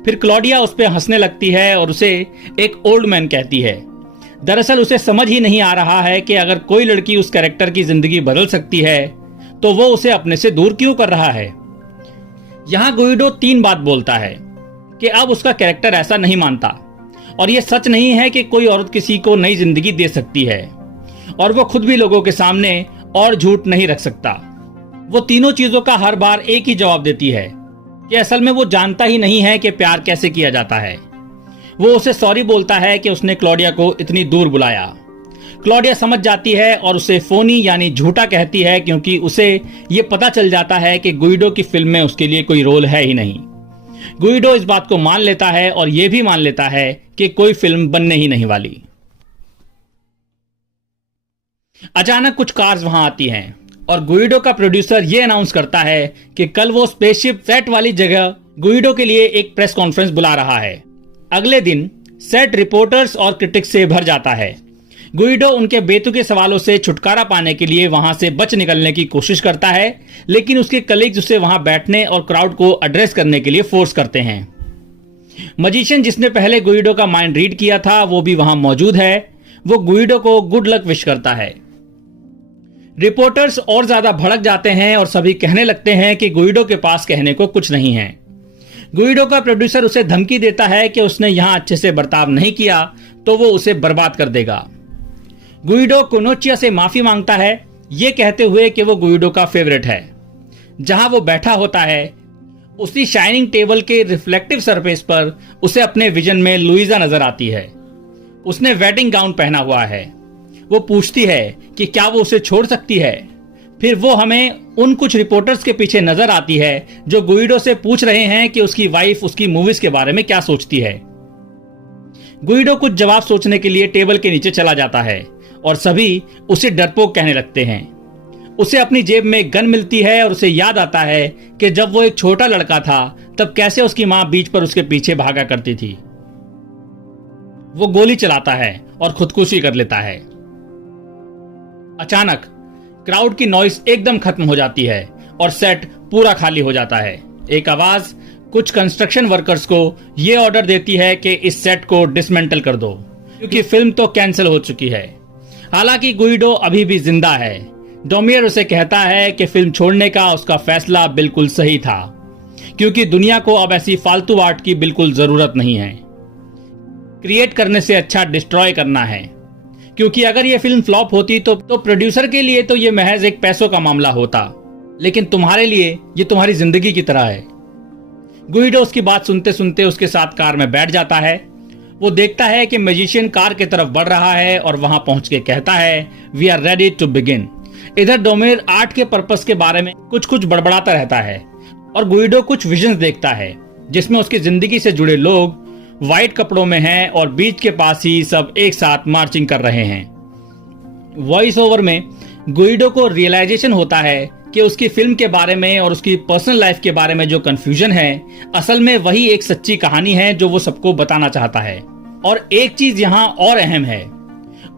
फिर क्लॉडिया उस पर हंसने लगती है और उसे एक ओल्ड मैन कहती है। दरअसल उसे समझ ही नहीं आ रहा है कि अगर कोई लड़की उस कैरेक्टर की जिंदगी बदल सकती है तो वो उसे अपने से दूर क्यों कर रहा है। यहां गुइडो 3 बात बोलता है कि अब उसका कैरेक्टर ऐसा नहीं मानता और यह सच नहीं है कि कोई औरत किसी को नई जिंदगी दे सकती है, और वो खुद भी लोगों के सामने और झूठ नहीं रख सकता। वो तीनों चीजों का हर बार एक ही जवाब देती है कि असल में वो जानता ही नहीं है कि प्यार कैसे किया जाता है। वो उसे सॉरी बोलता है कि उसने क्लॉडिया को इतनी दूर बुलाया। क्लॉडिया समझ जाती है और उसे फोनी यानी झूठा कहती है, क्योंकि उसे ये पता चल जाता है कि गुइडो की फिल्म में उसके लिए कोई रोल है ही नहीं। गुइडो इस बात को मान लेता है और यह भी मान लेता है कि कोई फिल्म बनने ही नहीं वाली। अचानक कुछ कार्स वहां आती हैं और गुइडो का प्रोड्यूसर ये अनाउंस करता है कि कल वो स्पेसशिप सेट वाली जगह गुइडो के लिए एक प्रेस कॉन्फ्रेंस बुला रहा है। अगले दिन सेट रिपोर्टर्स और क्रिटिक्स से भर जाता है। गुइडो उनके बेतुके सवालों से छुटकारा पाने के लिए वहां से बच निकलने की कोशिश करता है, लेकिन उसके कलीग्स उसे वहां बैठने और क्राउड को एड्रेस करने के लिए फोर्स करते हैं। मजिशियन जिसने पहले गुइडो का माइंड रीड किया था वो भी वहां मौजूद है। वो गुइडो को गुड लक विश करता है। रिपोर्टर्स और ज्यादा भड़क जाते हैं और सभी कहने लगते हैं कि गुइडो के पास कहने को कुछ नहीं है। गुइडो का प्रोड्यूसर उसे धमकी देता है कि उसने यहां अच्छे से बर्ताव नहीं किया तो वो उसे बर्बाद कर देगा। गुइडो कोनोचिया से माफी मांगता है, ये कहते हुए कि वो गुइडो का फेवरेट है। जहां वो बैठा होता है उसी शाइनिंग टेबल के रिफ्लेक्टिव सरफेस पर उसे अपने विजन में लुइजा नजर आती है। उसने वेडिंग गाउन पहना हुआ है। वो पूछती है कि क्या वो उसे छोड़ सकती है। फिर वो हमें उन कुछ रिपोर्टर्स के पीछे नजर आती है जो गुइडो से पूछ रहे हैं कि उसकी वाइफ उसकी मूवीज के बारे में क्या सोचती है। गुइडो कुछ जवाब सोचने के लिए टेबल के नीचे चला जाता है और सभी उसे डरपोक कहने लगते हैं। उसे अपनी जेब में गन मिलती है और उसे याद आता है कि जब वो एक छोटा लड़का था तब कैसे उसकी मां बीच पर उसके पीछे भागा करती थी। वो गोली चलाता है और खुदकुशी कर लेता है। अचानक क्राउड की नॉइस एकदम खत्म हो जाती है और सेट पूरा खाली हो जाता है। एक आवाज कुछ कंस्ट्रक्शन वर्कर्स को यह ऑर्डर देती है कि इस सेट को डिसमेंटल कर दो, क्योंकि फिल्म तो कैंसिल हो चुकी है। हालांकि गुइडो अभी भी जिंदा है। डोमियर उसे कहता है कि फिल्म छोड़ने का उसका फैसला बिल्कुल सही था, क्योंकि दुनिया को अब ऐसी फालतू आर्ट की बिल्कुल जरूरत नहीं है। क्रिएट करने से अच्छा डिस्ट्रॉय करना है, क्योंकि अगर यह फिल्म फ्लॉप होती तो प्रोड्यूसर के लिए तो यह महज एक पैसों का मामला होता, लेकिन तुम्हारे लिए यह तुम्हारी जिंदगी की तरह है। गुइडो उसकी बात सुनते सुनते उसके साथ कार में बैठ जाता है। वो देखता है कि मैजिशियन कार की तरफ बढ़ रहा है और वहां पहुंच के कहता है, we are ready to begin. इधर डोमेर आर्ट के पर्पस के बारे में कुछ कुछ बड़बड़ाता रहता है और गुइडो कुछ विजन्स देखता है जिसमें उसकी जिंदगी से जुड़े लोग व्हाइट कपड़ों में हैं और बीच के पास ही सब एक साथ मार्चिंग कर रहे हैं। वॉइस ओवर में गुइडो को रियलाइजेशन होता है कि उसकी फिल्म के बारे में और उसकी पर्सनल लाइफ के बारे में जो कंफ्यूजन है असल में वही एक सच्ची कहानी है जो वो सबको बताना चाहता है। और एक चीज यहाँ और अहम है,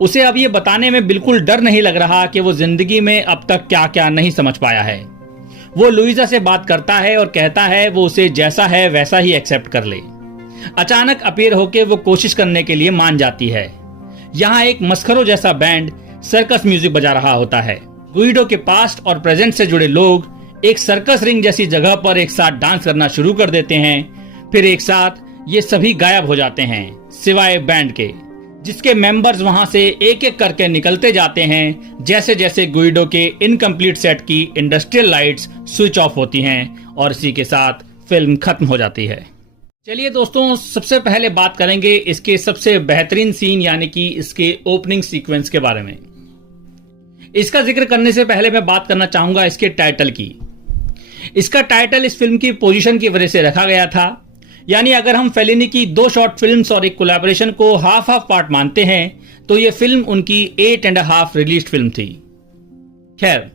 उसे अब ये बताने में बिल्कुल डर नहीं लग रहा कि वो जिंदगी में अब तक क्या क्या नहीं समझ पाया है। वो लुइजा से बात करता है और कहता है वो उसे जैसा है वैसा ही एक्सेप्ट कर ले। अचानक अपीयर होके वो कोशिश करने के लिए मान जाती है। यहाँ एक मस्खरो जैसा बैंड सर्कस म्यूजिक बजा रहा होता है। गुइडो के पास्ट और प्रेजेंट से जुड़े लोग एक सर्कस रिंग जैसी जगह पर एक साथ डांस करना शुरू कर देते हैं। फिर एक साथ ये सभी गायब हो जाते हैं सिवाय बैंड के, जिसके मेंबर्स वहां से एक एक करके निकलते जाते हैं जैसे जैसे गुइडो के इनकम्प्लीट सेट की इंडस्ट्रियल लाइट्स स्विच ऑफ होती हैं और इसी के साथ फिल्म खत्म हो जाती है। चलिए दोस्तों, सबसे पहले बात करेंगे इसके सबसे बेहतरीन सीन यानी कि इसके ओपनिंग सीक्वेंस के बारे में। इसका जिक्र करने से पहले मैं बात करना चाहूंगा इसके टाइटल की। इसका टाइटल इस फिल्म की पोजीशन की वजह से रखा गया था, यानी अगर हम फेलिनी की 2 शॉर्ट फिल्म्स और एक कोलैबोरेशन को हाफ पार्ट मानते हैं तो यह फिल्म उनकी 8.5 रिलीज फिल्म थी। खैर,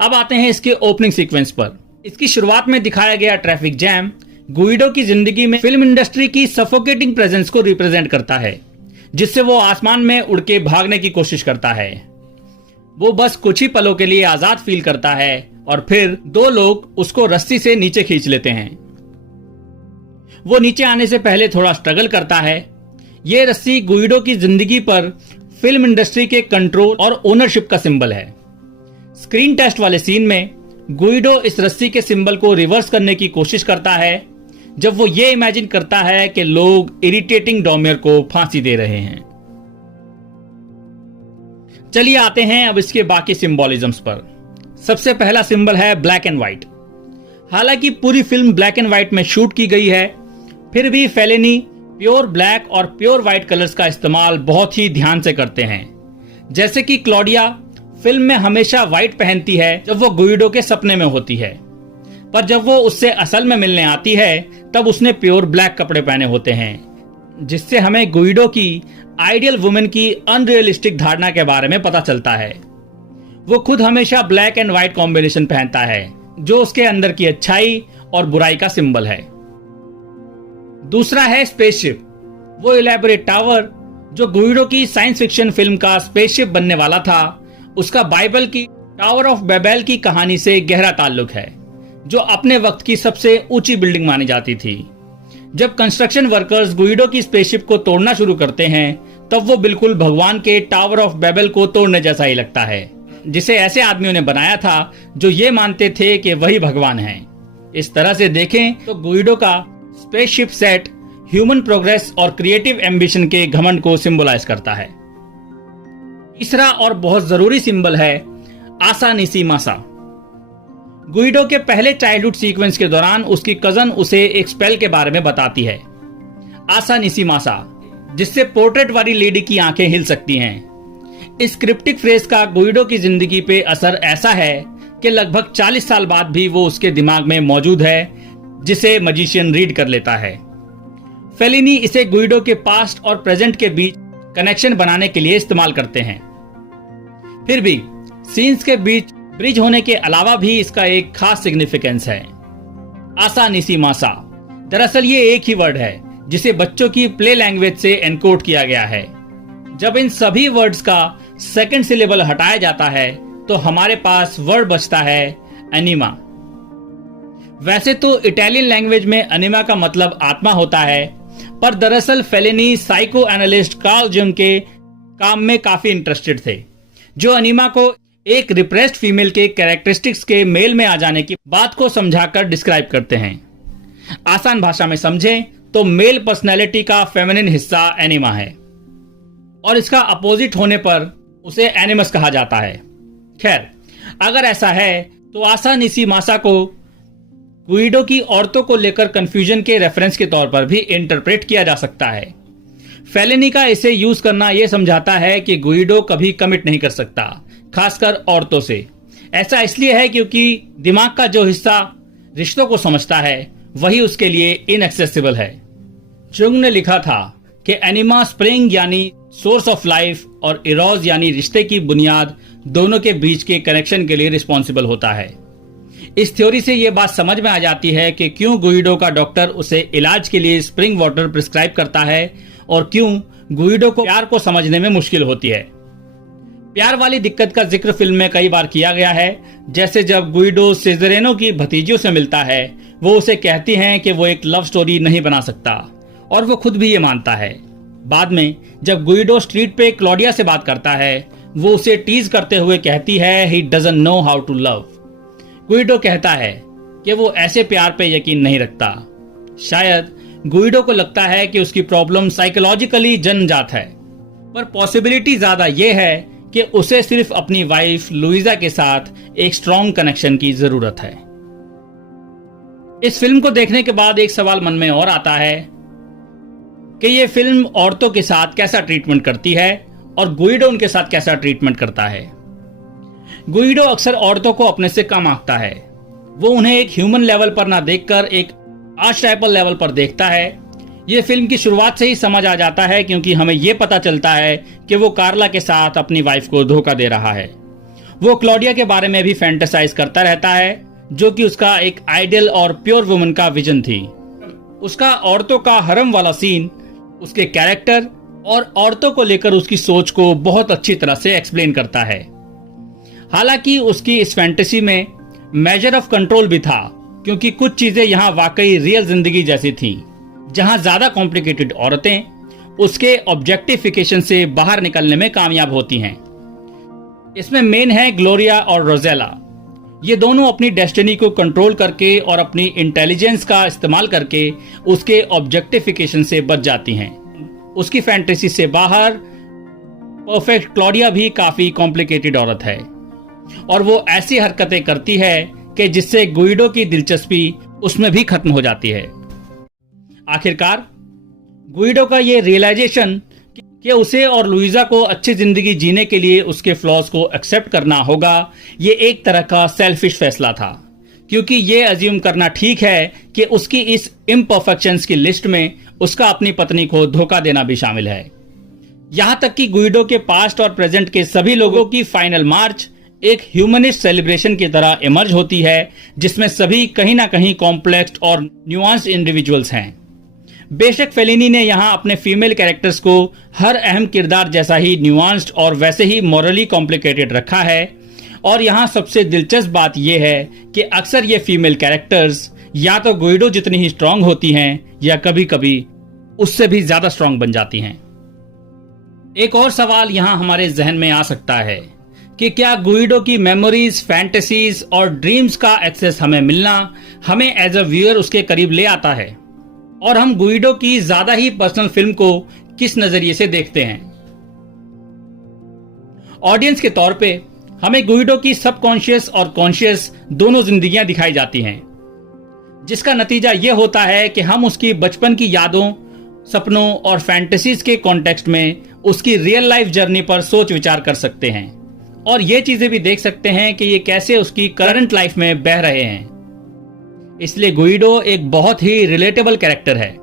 अब आते हैं इसके ओपनिंग सीक्वेंस पर। इसकी शुरुआत में दिखाया गया ट्रैफिक जैम गुइडो की जिंदगी में फिल्म इंडस्ट्री की सफोकेटिंग प्रेजेंस को रिप्रेजेंट करता है, जिससे वो आसमान में उड़ के भागने की कोशिश करता है। वो बस कुछ ही पलों के लिए आजाद फील करता है और फिर दो लोग उसको रस्सी से नीचे खींच लेते हैं। वो नीचे आने से पहले थोड़ा स्ट्रगल करता है। ये रस्सी गुइडो की जिंदगी पर फिल्म इंडस्ट्री के कंट्रोल और ओनरशिप का सिंबल है। स्क्रीन टेस्ट वाले सीन में गुइडो इस रस्सी के सिंबल को रिवर्स करने की कोशिश करता है जब वो ये इमेजिन करता है कि लोग इरिटेटिंग डॉमियर को फांसी दे रहे हैं। चलिए आते हैं अब इसके बाकी सिंबोलिज्म्स पर। सबसे पहला सिंबल है ब्लैक एंड व्हाइट। हालांकि पूरी फिल्म ब्लैक एंड व्हाइट में शूट की गई है, फिर भी फेलिनी प्योर ब्लैक और प्योर व्हाइट कलर्स का इस्तेमाल बहुत ही ध्यान से करते हैं। जैसे कि क्लॉडिया फिल्म में हमेशा व्हाइट पहनती है जब वो गुइडो के सपने में होती है, पर जब वो उससे असल में मिलने आती है तब उसने प्योर ब्लैक कपड़े पहने होते हैं, जिससे हमें गुइडो की आइडियल वुमेन की अनरियलिस्टिक धारणा के बारे में पता चलता है। वो खुद हमेशा ब्लैक एंड व्हाइट कॉम्बिनेशन पहनता है, जो उसके अंदर की अच्छाई और बुराई का सिंबल है। दूसरा है स्पेसशिप। वो इलैबोरेट टावर जो गुइडो की साइंस फिक्शन फिल्म का स्पेसशिप बनने वाला था, उसका बाइबल की टावर ऑफ बेबेल की कहानी से गहरा ताल्लुक है, जो अपने वक्त की सबसे ऊंची बिल्डिंग मानी जाती थी। जब कंस्ट्रक्शन वर्कर्स गुइडो की स्पेसशिप को तोड़ना शुरू करते हैं तब वो बिल्कुल भगवान के टावर ऑफ बेबेल को तोड़ने जैसा ही लगता है, जिसे ऐसे आदमियों ने बनाया था जो ये मानते थे कि वही भगवान हैं। इस तरह से देखें तो गुइडो का स्पेसशिप सेट ह्यूमन प्रोग्रेस और क्रिएटिव एम्बिशन के घमंड को सिंबलाइज करता है। तीसरा और बहुत जरूरी सिंबल है आसा निसीमासा। गुइडो के पहले चाइल्डहुड सीक्वेंस के दौरान उसकी कजन उसे एक स्पेल के बारे में बताती है, आसा निसीमासा, जिससे पोर्ट्रेट वाली लेडी की आंखें हिल सकती हैं। इस क्रिप्टिक फ्रेज का गुइडो की जिंदगी पे असर ऐसा है कि लगभग 40 साल बाद भी वो उसके दिमाग में मौजूद है, जिसे मजिशियन रीड कर लेता है। फेलिनी इसे गुइडो के पास्ट और प्रेजेंट के बीच कनेक्शन बनाने के लिए इस्तेमाल करते हैं। फिर भी सीन्स के बीच ब्रिज होने के अलावा भी इसका एक खास सिग्निफिकेंस है। आसा निसीमासा दरअसल ये एक ही वर्ड है जिसे बच्चों की प्ले लैंग्वेज से एनकोड किया गया है। जब इन सभी वर्ड्स का सेकंड सिलेबल हटाया जाता है तो हमारे पास वर्ड बचता है एनिमा। वैसे तो इटालियन लैंग्वेज में एनिमा का मतलब आत्मा होता है, पर दरअसल फेलिनी साइको एनालिस्ट कार्ल जंग के काम में काफी इंटरेस्टेड थे, जो एनिमा को एक रिप्रेस्ड फीमेल के कैरेक्टरिस्टिक्स के मेल में आ जाने की बात को समझाकर डिस्क्राइब करते हैं। आसान भाषा में समझें तो मेल पर्सनैलिटी का फेमिनिन हिस्सा एनिमा है और इसका अपोजिट होने पर उसे एनिमस कहा जाता है। खैर, अगर ऐसा है तो आसा निसीमासा को गुइडो की औरतों को लेकर कंफ्यूजन के रेफरेंस के तौर पर भी इंटरप्रेट किया जा सकता है। फेलिनी का इसे यूज करना यह समझाता है कि गुइडो कभी कमिट नहीं कर सकता, खासकर औरतों से। ऐसा इसलिए है क्योंकि दिमाग का जो हिस्सा रिश्तों को समझता है वही उसके लिए इनएक्सेसिबल है। जुंग ने लिखा था कि एनिमा स्प्रिंग यानी सोर्स ऑफ लाइफ और इरोज यानी रिश्ते की बुनियाद दोनों के बीच के कनेक्शन के लिए रिस्पॉन्सिबल होता है। इस थ्योरी से यह बात समझ में आ जाती है कि क्यों गुइडो का डॉक्टर उसे इलाज के लिए स्प्रिंग वाटर प्रिस्क्राइब करता है और क्यों गुइडो को प्यार को समझने में मुश्किल होती है। प्यार वाली दिक्कत का जिक्र फिल्म में कई बार किया गया है, जैसे जब गुइडो सेजरेनो की भतीजियों से मिलता है, वो उसे कहती हैं कि वो एक लव स्टोरी नहीं बना सकता और वो खुद भी ये मानता है। बाद में जब गुइडो स्ट्रीट पे क्लॉडिया से बात करता है, वो उसे टीज करते हुए कहती है he doesn't know how to love. Guido कहता है कि वो ऐसे प्यार पे यकीन नहीं रखता। शायद गुइडो को लगता है कि उसकी प्रॉब्लम साइकोलॉजिकली जन्मजात है, पर पॉसिबिलिटी ज्यादा ये है कि उसे सिर्फ अपनी वाइफ लुइजा के साथ एक स्ट्रॉन्ग कनेक्शन की जरूरत है। इस फिल्म को देखने के बाद एक सवाल मन में और आता है कि ये फिल्म औरतों के साथ कैसा ट्रीटमेंट करती है और गुइडो उनके साथ कैसा ट्रीटमेंट करता है। गुइडो अक्सर औरतों को अपने से कम आंकता है। वो उन्हें एक ह्यूमन लेवल पर ना देखकर एक आर्चटाइपल लेवल पर देखता है। ये फिल्म की शुरुआत से ही समझ आ जाता है, क्योंकि हमें यह पता चलता है कि वो कार्ला के साथ अपनी वाइफ को धोखा दे रहा है। वो क्लॉडिया के बारे में भी फैंटेसाइज करता रहता है, जो कि उसका एक आइडियल और प्योर वुमन का विजन थी। उसका औरतों का हरम वाला सीन उसके कैरेक्टर और औरतों को लेकर उसकी सोच को बहुत अच्छी तरह से एक्सप्लेन करता है। हालांकि उसकी इस फैंटेसी में मेजर ऑफ कंट्रोल भी था, क्योंकि कुछ चीजें यहाँ वाकई रियल जिंदगी जैसी थी, जहां ज्यादा कॉम्प्लिकेटेड औरतें उसके ऑब्जेक्टिफिकेशन से बाहर निकलने में कामयाब होती हैं। इसमें मेन है ग्लोरिया और रोजेला। ये दोनों अपनी डेस्टिनी को कंट्रोल करके और अपनी इंटेलिजेंस का इस्तेमाल करके उसके ऑब्जेक्टिफिकेशन से बच जाती हैं। उसकी फैंटेसी से बाहर परफेक्ट क्लॉडिया भी काफी कॉम्प्लिकेटेड औरत है, और वो ऐसी हरकतें करती है कि जिससे गुइडो की दिलचस्पी उसमें भी खत्म हो जाती है। आखिरकार गुइडो का ये रियलाइजेशन कि उसे और लुइजा को अच्छी जिंदगी जीने के लिए उसके फ्लॉज को एक्सेप्ट करना होगा, ये एक तरह का सेल्फिश फैसला था, क्योंकि ये अज्यूम करना ठीक है कि उसकी इस इम्परफेक्शंस की लिस्ट में उसका अपनी पत्नी को धोखा देना भी शामिल है। यहां तक कि गुइडो के पास्ट और प्रेजेंट के सभी लोगों की फाइनल मार्च एक ह्यूमनिस्ट सेलिब्रेशन की तरह इमर्ज होती है, जिसमें सभी कहीं ना कहीं कॉम्प्लेक्स और न्यूआंस्ड इंडिविजुअल्स हैं। बेशक फेलिनी ने यहाँ अपने फीमेल कैरेक्टर्स को हर अहम किरदार जैसा ही न्यूआंस्ड और वैसे ही मॉरली कॉम्प्लिकेटेड रखा है, और यहाँ सबसे दिलचस्प बात यह है कि अक्सर ये फीमेल कैरेक्टर्स या तो गुइडो जितनी ही स्ट्रांग होती हैं या कभी कभी उससे भी ज्यादा स्ट्रांग बन जाती हैं। एक और सवाल यहाँ हमारे जहन में आ सकता है कि क्या गुइडो की मेमोरीज, फैंटेसीज और ड्रीम्स का एक्सेस हमें मिलना हमें एज अ व्यूअर उसके करीब ले आता है, और हम गुइडो की ज्यादा ही पर्सनल फिल्म को किस नजरिए से देखते हैं। ऑडियंस के तौर पे हमें गुइडो की सबकॉन्शियस और कॉन्शियस दोनों जिंदगियां दिखाई जाती हैं, जिसका नतीजा यह होता है कि हम उसकी बचपन की यादों, सपनों और फैंटेसीज के कॉन्टेक्स्ट में उसकी रियल लाइफ जर्नी पर सोच विचार कर सकते हैं, और ये चीजें भी देख सकते हैं कि ये कैसे उसकी करंट लाइफ में बह रहे हैं। इसलिए गुइडो एक बहुत ही रिलेटेबल कैरेक्टर है,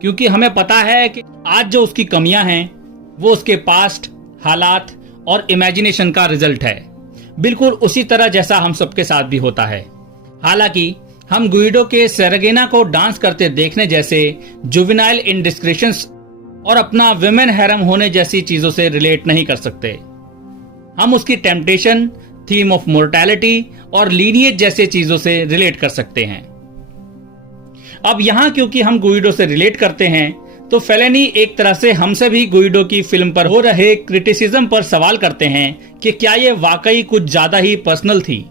क्योंकि हमें पता है कि आज जो उसकी कमियां हैं वो उसके पास्ट, हालात और इमेजिनेशन का रिजल्ट है, बिल्कुल उसी तरह जैसा हम सबके साथ भी होता है। हालांकि हम गुइडो के सेरेगेना को डांस करते देखने जैसे जुवेनाइल इंडिस्क्रिशंस और अपना विमेन हैरम होने जैसी चीजों से रिलेट नहीं कर सकते। हम उसकी टेम्पटेशन, थीम ऑफ मोर्टैलिटी और लीनिएज जैसे चीजों से रिलेट कर सकते हैं। अब यहां क्योंकि हम गुइडो से रिलेट करते हैं, तो फेलिनी एक तरह से हमसे भी गुइडो की फिल्म पर हो रहे क्रिटिसिज्म पर सवाल करते हैं कि क्या ये वाकई कुछ ज्यादा ही पर्सनल थी।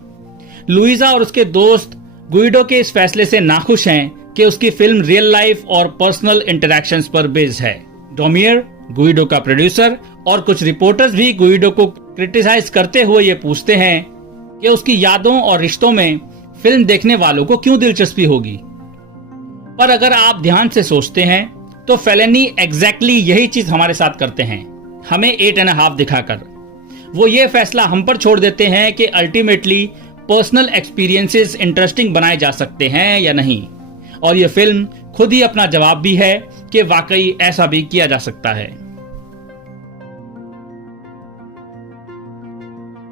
लुइजा और उसके दोस्त गुइडो के इस फैसले से नाखुश हैं कि उसकी फिल्म रियल लाइफ और पर्सनल इंटरैक्शंस पर बेस्ड है। डोमियर, गुइडो का प्रोड्यूसर, और कुछ रिपोर्टर्स भी गुइडो को क्रिटिसाइज करते हुए ये पूछते हैं कि उसकी यादों और रिश्तों में फिल्म देखने वालों को क्यों दिलचस्पी होगी। पर अगर आप ध्यान से सोचते हैं तो फेलिनी एग्जैक्टली यही चीज हमारे साथ करते हैं, हमें 8.5 दिखाकर। वो ये फैसला हम पर छोड़ देते हैं कि अल्टीमेटली पर्सनल एक्सपीरियंसेस इंटरेस्टिंग बनाए जा सकते हैं या नहीं, और ये फिल्म खुद ही अपना जवाब भी है कि वाकई ऐसा भी किया जा सकता है।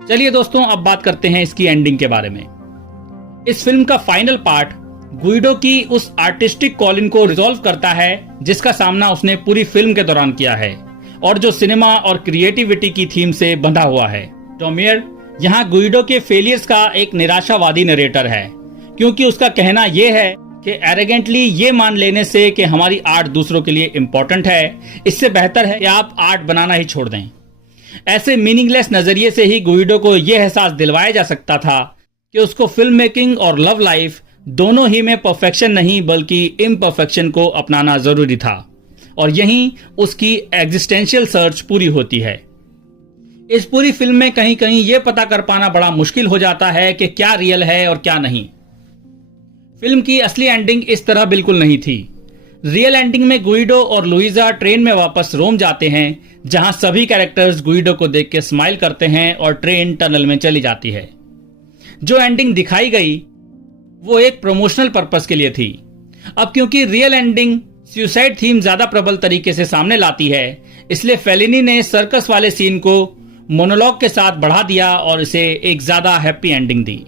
चलिए दोस्तों, अब बात करते हैं इसकी एंडिंग के बारे में। इस फिल्म का फाइनल पार्ट गुइडो की उस आर्टिस्टिक कॉलिंग को रिजॉल्व करता है जिसका सामना उसने पूरी फिल्म के दौरान किया है, और जो सिनेमा और क्रिएटिविटी की थीम से बंधा हुआ है। डोमियर यहाँ गुइडो के फेलियर्स का एक निराशावादी नरेटर है, क्योंकि उसका कहना यह है कि एरोगेंटली ये मान लेने से कि हमारी आर्ट दूसरों के लिए इम्पोर्टेंट है, इससे बेहतर है कि आप आर्ट बनाना ही छोड़ दें। ऐसे मीनिंगलेस नजरिए से ही गुइडो को यह एहसास दिलवाया जा सकता था कि उसको फिल्म मेकिंग और लव लाइफ दोनों ही में परफेक्शन नहीं बल्कि इम्परफेक्शन को अपनाना जरूरी था, और यहीं उसकी एग्जिस्टेंशियल सर्च पूरी होती है। इस पूरी फिल्म में कहीं कहीं यह पता कर पाना बड़ा मुश्किल हो जाता है कि क्या रियल है और क्या नहीं। फिल्म की असली एंडिंग इस तरह बिल्कुल नहीं थी। रियल एंडिंग में गुइडो और लुइजा ट्रेन में वापस रोम जाते हैं, जहां सभी कैरेक्टर्स गुइडो को देख के स्माइल करते हैं और ट्रेन टनल में चली जाती है। जो एंडिंग दिखाई गई वो एक प्रमोशनल पर्पस के लिए थी। अब क्योंकि रियल एंडिंग सुसाइड थीम ज्यादा प्रबल तरीके से सामने लाती है, इसलिए फेलिनी ने सर्कस वाले सीन को मोनोलॉग के साथ बढ़ा दिया और इसे एक ज्यादा हैप्पी एंडिंग दी।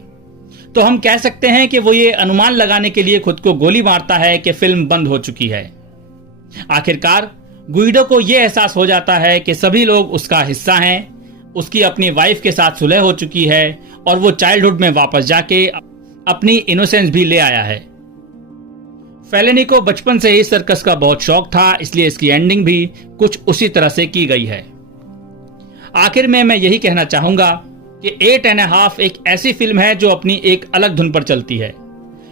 तो हम कह सकते हैं कि वो ये अनुमान लगाने के लिए खुद को गोली मारता है कि फिल्म बंद हो चुकी है। आखिरकार गुइडो को यह एहसास हो जाता है कि सभी लोग उसका हिस्सा हैं, उसकी अपनी वाइफ के साथ सुलह हो चुकी है और वो चाइल्डहुड में वापस जाके अपनी इनोसेंस भी ले आया है। फेलिनी को बचपन से ही सर्कस का बहुत शौक था, इसलिए इसकी एंडिंग भी कुछ उसी तरह से की गई है। आखिर में मैं यही कहना चाहूंगा कि 8.5 एक ऐसी फिल्म है जो अपनी एक अलग धुन पर चलती है।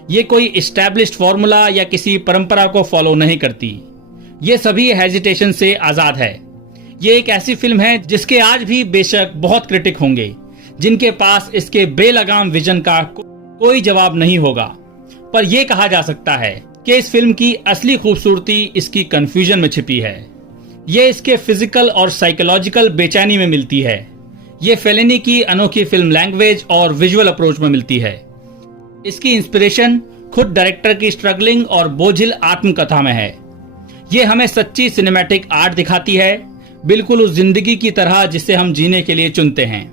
ये कोई इस्टेब्लिश्ड फॉर्मूला या किसी परंपरा को फॉलो नहीं करती। ये सभी हेजिटेशन से आजाद है। ये एक ऐसी फिल्म है जिसके आज भी बेशक बहुत क्रिटिक होंगे, जिनके पास इसके बेलगाम विजन का कोई जवाब नहीं होगा, पर यह कहा जा सकता है कि इस फिल्म की असली खूबसूरती इसकी कंफ्यूजन में छिपी है। ये इसके फिजिकल और साइकोलॉजिकल बेचैनी में मिलती है। ये फेलिनी की अनोखी फिल्म लैंग्वेज और विजुअल अप्रोच में मिलती है। इसकी इंस्पिरेशन खुद डायरेक्टर की स्ट्रगलिंग और बोझिल आत्मकथा में है। ये हमें सच्ची सिनेमैटिक आर्ट दिखाती है, बिल्कुल उस जिंदगी की तरह जिसे हम जीने के लिए चुनते हैं।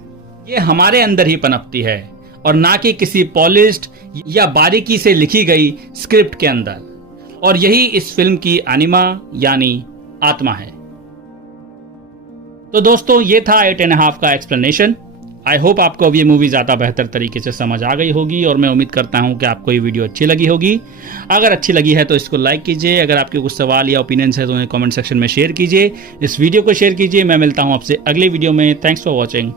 ये हमारे अंदर ही पनपती है और ना कि किसी पॉलिश्ड या बारीकी से लिखी गई स्क्रिप्ट के अंदर। और यही इस फिल्म की एनिमा यानी आत्मा है। तो दोस्तों, ये था 8.5 का एक्सप्लेनेशन। आई होप आपको अब ये मूवी ज़्यादा बेहतर तरीके से समझ आ गई होगी और मैं उम्मीद करता हूँ कि आपको ये वीडियो अच्छी लगी होगी। अगर अच्छी लगी है तो इसको लाइक कीजिए। अगर आपके कुछ सवाल या ओपिनियंस है तो उन्हें कमेंट सेक्शन में शेयर कीजिए। इस वीडियो को शेयर कीजिए। मैं मिलता हूँ आपसे अगले वीडियो में। Thanks for watching.